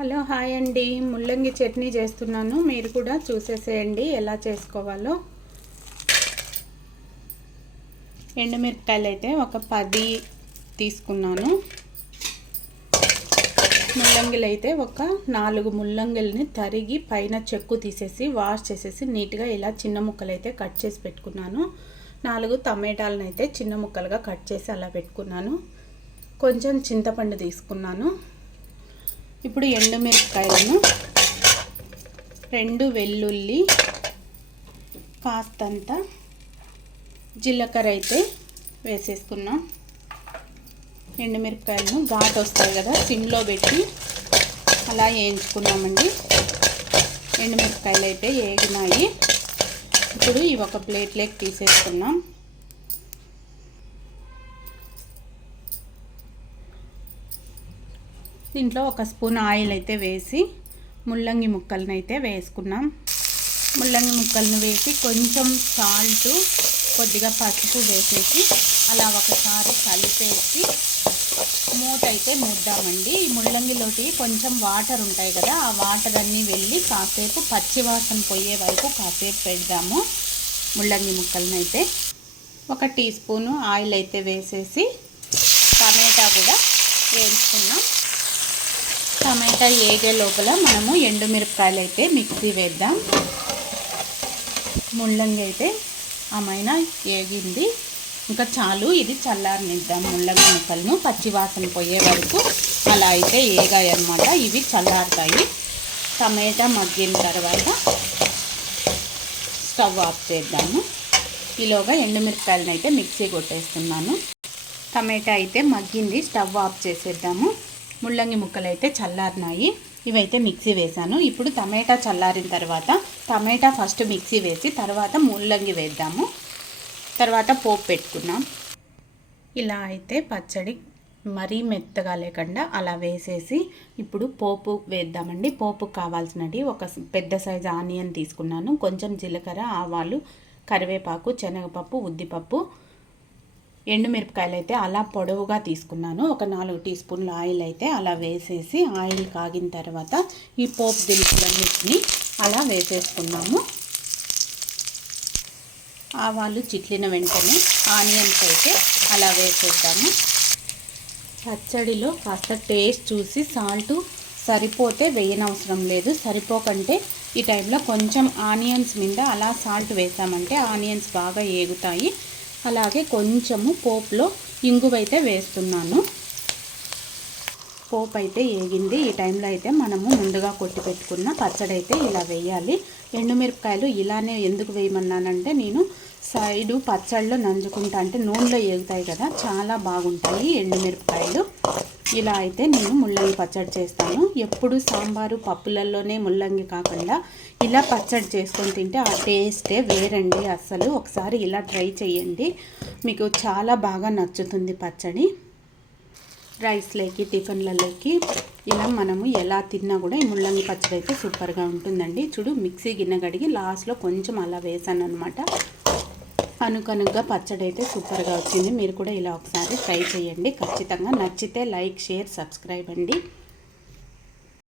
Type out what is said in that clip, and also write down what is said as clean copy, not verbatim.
Hello hi అండి, ముల్లంగి చట్నీ చేస్తున్నాను. మీరు కూడా చూసేసేయండి ఎలా చేసుకోవాలో. ఎండుమిరపకాయలు అయితే ఒక 10 తీసుకున్నాను. ముల్లంగిలు అయితే ఒక 4 ముల్లంగిల్ని తరిగి పైన చెక్కు తీసేసి వాష్ చేసేసి నీట్గా ఇలా చిన్న ముక్కలు అయితే కట్ చేసి పెట్టుకున్నాను. 4 టమాటాలను అయితే చిన్న ముక్కలుగా కట్ చేసి అలా పెట్టుకున్నాను. కొంచెం చింతపండు తీసుకున్నాను. ఇప్పుడు ఎండుమిరపకాయలను, 2 వెల్లుల్లి, కాస్తంత జీలకర్ర అయితే వేసేసుకున్నాం. ఎండుమిరపకాయలను ఘాటు వస్తాయి కదా, సిమ్లో పెట్టి అలా వేయించుకున్నామండి. ఎండుమిరపకాయలు అయితే వేగినాయి. ఇప్పుడు ఇవి ఒక ప్లేట్లోకి తీసేసుకున్నాం. దీంట్లో ఒక స్పూన్ ఆయిల్ అయితే వేసి ముల్లంగి ముక్కలను అయితే వేసుకున్నాం. ముల్లంగి ముక్కలను వేసి కొంచెం సాల్ట్, కొద్దిగా పసుపు వేసేసి అలా ఒకసారి కలిపేసి మూత అయితే మూద్దామండి. ఈ ముల్లంగిలోకి కొంచెం వాటర్ ఉంటాయి కదా, ఆ వాటర్ అన్నీ వెళ్ళి కాసేపు పచ్చివాసన పోయే వరకు కాసేపు పెడదాము. ముల్లంగి ముక్కలను అయితే ఒక టీ స్పూను ఆయిల్ అయితే వేసేసి టమాటా కూడా వేయించుకున్నాం. టమాటా వేగే లోపల మనము ఎండుమిరపకాయలు అయితే మిక్సీ వేద్దాం. ముల్లంగి అయితే అమైనా వేగింది, ఇంకా చాలు. ఇది చల్లారనిద్దాం. ముల్లంగి ముక్కలను పచ్చివాసన పోయే వరకు అలా అయితే వేగాయి అన్నమాట. ఇవి చల్లారుతాయి. టమాటా మగ్గిన తర్వాత స్టవ్ ఆఫ్ చేద్దాము. ఈలోగా ఎండుమిరపకాయలను అయితే మిక్సీ కొట్టేస్తున్నాను. టమాటా అయితే మగ్గింది, స్టవ్ ఆఫ్ చేసేద్దాము. ముల్లంగి ముక్కలు అయితే చల్లారినాయి. ఇవైతే మిక్సీ వేసాను. ఇప్పుడు టమాటా చల్లారిన తర్వాత టమాటా ఫస్ట్ మిక్సీ వేసి తర్వాత ముల్లంగి వేద్దాము. తర్వాత పోపు పెట్టుకున్నాం. ఇలా అయితే పచ్చడి మరీ మెత్తగా లేకుండా అలా వేసేసి ఇప్పుడు పోపు వేద్దామండి. పోపు కావాల్సినవి ఒక పెద్ద సైజు ఆనియన్ తీసుకున్నాను. కొంచెం జీలకర్ర, ఆవాలు, కరివేపాకు, శనగపప్పు, ఉద్దిపప్పు, ఎండుమిరపకాయలు అయితే అలా పొడవుగా తీసుకున్నాను. ఒక 4 టీ స్పూన్ల ఆయిల్ అయితే అలా వేసేసి ఆయిల్ కాగిన తర్వాత ఈ పోపు దినుసులన్నిటిని అలా వేసేసుకున్నాము. ఆవాలు చిట్లిన వెంటనే ఆనియన్స్ అయితే అలా వేసేద్దాము. పచ్చడిలో కాస్త టేస్ట్ చూసి సాల్ట్ సరిపోతే వేయనవసరం లేదు. సరిపోకంటే ఈ టైంలో కొంచెం ఆనియన్స్ మీద అలా సాల్ట్ వేసామంటే ఆనియన్స్ బాగా ఏగుతాయి. అలాగే కొంచెము పోపులో ఇంగువ అయితే వేస్తున్నాను. పోపు అయితే ఏగింది. ఈ టైంలో అయితే మనము ముందుగా కొట్టి పెట్టుకున్న పచ్చడి అయితే ఇలా వేయాలి. ఎండుమిరపకాయలు ఇలానే ఎందుకు వేయమన్నానంటే నేను సైడు పచ్చళ్ళు నంజుకుంటా అంటే నూనెలో ఏగుతాయి కదా, చాలా బాగుంటాయి ఎండుమిరపకాయలు. ఇలా అయితే నేను ముల్లంగి పచ్చడి చేస్తాను. ఎప్పుడు సాంబారు పప్పులలోనే ముల్లంగి కాకుండా ఇలా పచ్చడి చేసుకొని తింటే ఆ టేస్టే వేరండి అస్సలు. ఒకసారి ఇలా ట్రై చేయండి, మీకు చాలా బాగా నచ్చుతుంది పచ్చడి. రైస్లోకి, టిఫిన్లలోకి ఇలా మనము ఎలా తిన్నా కూడా ఈ ముల్లంగి పచ్చడి అయితే సూపర్గా ఉంటుందండి. చూడు, మిక్సీ గిన్నె కడిగి లాస్ట్లో కొంచెం అలా వేసాను అనమాట. అనుకనుగా పచ్చడి అయితే సూపర్గా వచ్చింది. మీరు కూడా ఇలా ఒకసారి ట్రై చేయండి. ఖచ్చితంగా నచ్చితే లైక్, షేర్, సబ్స్క్రైబ్ అండి.